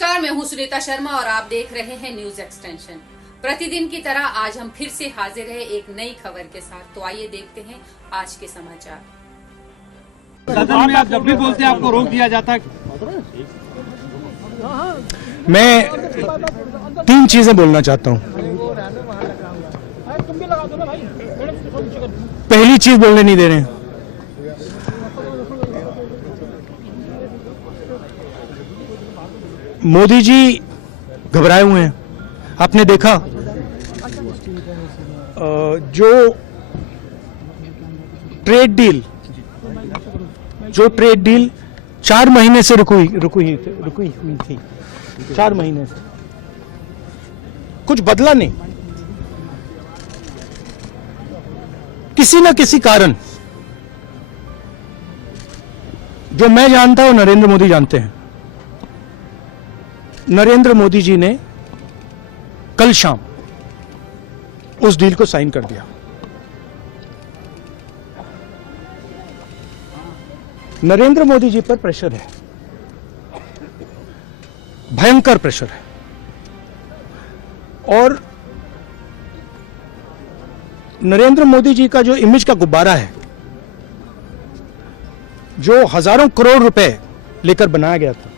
नमस्कार, मैं हूं सुनीता शर्मा और आप देख रहे हैं न्यूज एक्सटेंशन। प्रतिदिन की तरह आज हम फिर से हाजिर हैं एक नई खबर के साथ। तो आइए देखते हैं आज के समाचार। सदन में आप जब भी बोलते हैं आपको रोक दिया जाता है। मैं 3 चीजें बोलना चाहता हूं। पहली चीज बोलने नहीं दे रहे हैं। मोदी जी घबराए हुए हैं। आपने देखा जो ट्रेड डील 4 महीने से रुकी हुई थी 4 महीने से कुछ बदला नहीं। किसी न किसी कारण, जो मैं जानता हूं नरेंद्र मोदी जानते हैं, नरेंद्र मोदी जी ने कल शाम उस डील को साइन कर दिया। नरेंद्र मोदी जी पर प्रेशर है, भयंकर प्रेशर है। और नरेंद्र मोदी जी का जो इमेज का गुब्बारा है, जो हजारों करोड़ रुपए लेकर बनाया गया था,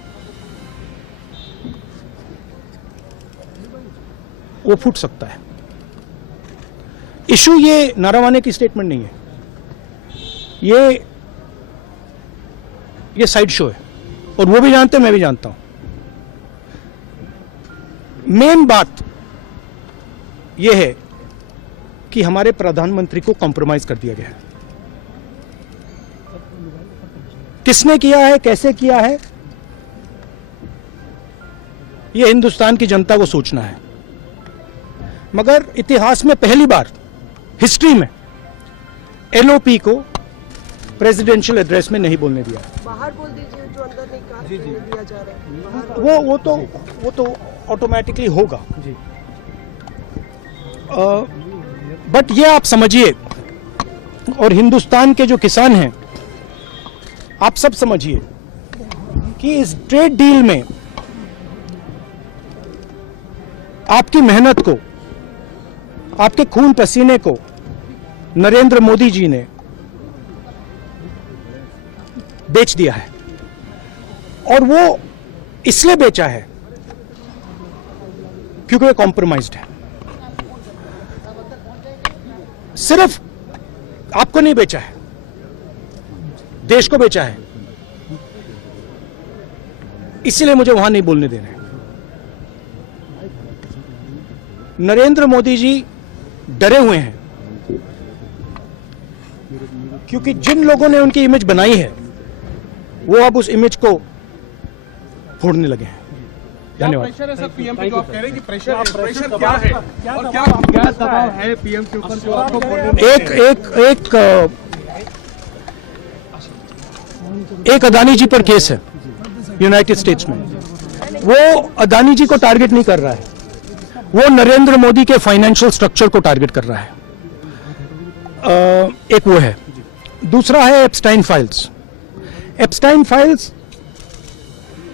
वो फूट सकता है। इशू ये नारावाने की स्टेटमेंट नहीं है, ये साइड शो है और वो भी जानते हैं, मैं भी जानता हूं। मेन बात यह है कि हमारे प्रधानमंत्री को कॉम्प्रोमाइज कर दिया गया है। किसने किया है, कैसे किया है, यह हिंदुस्तान की जनता को सोचना है। मगर इतिहास में पहली बार हिस्ट्री में एलओपी को प्रेसिडेंशियल एड्रेस में नहीं बोलने दिया। बाहर बोल दीजिए, जो अंदर नहीं कहा दिया जा रहा है। वो तो ऑटोमेटिकली होगा जी। बट ये आप समझिए, और हिंदुस्तान के जो किसान हैं, आप सब समझिए कि इस ट्रेड डील में आपकी मेहनत को, आपके खून पसीने को नरेंद्र मोदी जी ने बेच दिया है। और वो इसलिए बेचा है क्योंकि वो कॉम्प्रोमाइज्ड है। सिर्फ आपको नहीं बेचा है, देश को बेचा है। इसीलिए मुझे वहां नहीं बोलने दे रहे हैं। नरेंद्र मोदी जी डरे हुए हैं क्योंकि जिन लोगों ने उनकी इमेज बनाई है, वो अब उस इमेज को फोड़ने लगे हैं। धन्यवाद। प्रेशर है सर पीएम पे, जो आप कह रहे हैं कि प्रेशर क्या है और क्या दबाव है पीएम के ऊपर जो आपको एक अदानी जी पर केस है यूनाइटेड स्टेट्स में। वो अदानी जी को टारगेट नहीं कर रहा है, वो नरेंद्र मोदी के फाइनेंशियल स्ट्रक्चर को टारगेट कर रहा है। एक वो है। दूसरा है एप्स्टाइन फाइल्स। एप्स्टाइन फाइल्स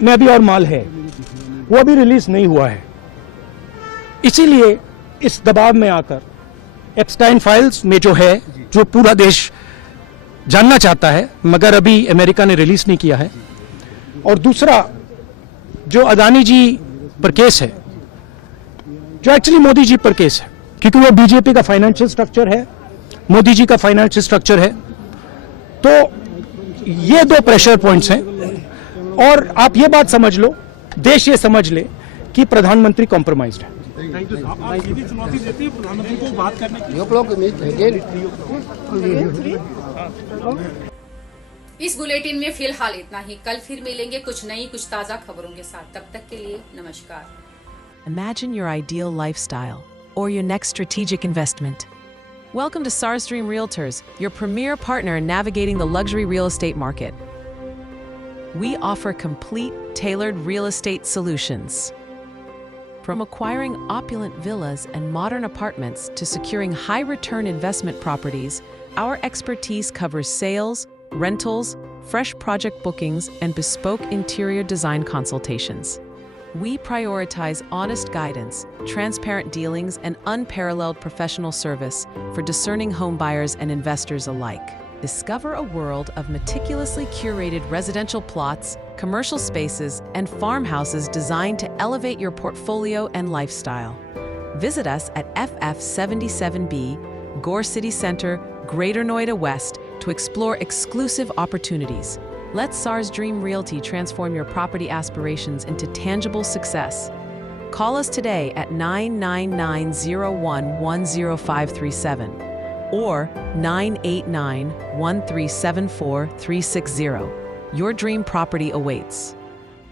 में अभी और माल है, वो अभी रिलीज नहीं हुआ है। इसीलिए इस दबाव में आकर एप्स्टाइन फाइल्स में जो है, जो पूरा देश जानना चाहता है, मगर अभी अमेरिका ने रिलीज नहीं किया है। और दूसरा जो अदानी जी पर केस है, जो एक्चुअली मोदी जी पर केस है, क्योंकि वो बीजेपी का फाइनेंशियल स्ट्रक्चर है, मोदी जी का फाइनेंशियल स्ट्रक्चर है। तो ये 2 प्रेशर पॉइंट्स हैं। और आप ये बात समझ लो, देश ये समझ ले कि प्रधानमंत्री कॉम्प्रोमाइज्ड है। चुनौती देती है प्रधानमंत्री को बात करने की। इस बुलेटिन में फिलहाल इतना ही। कल फिर मिलेंगे कुछ नई, कुछ ताजा खबरों के साथ। तब तक के लिए नमस्कार। Imagine your ideal lifestyle or your next strategic investment. Welcome to SARS Dream Realtors, your premier partner in navigating the luxury real estate market. We offer complete, tailored real estate solutions. From acquiring opulent villas and modern apartments to securing high-return investment properties, our expertise covers sales, rentals, fresh project bookings, and bespoke interior design consultations. We prioritize honest guidance, transparent dealings, and unparalleled professional service for discerning homebuyers and investors alike. Discover a world of meticulously curated residential plots, commercial spaces, and farmhouses designed to elevate your portfolio and lifestyle. Visit us at FF77B, Gore City Center, Greater Noida West, to explore exclusive opportunities. Let SARS Dream Realty transform your property aspirations into tangible success. Call us today at 999-01-10537 or 989-1374-360. Your dream property awaits.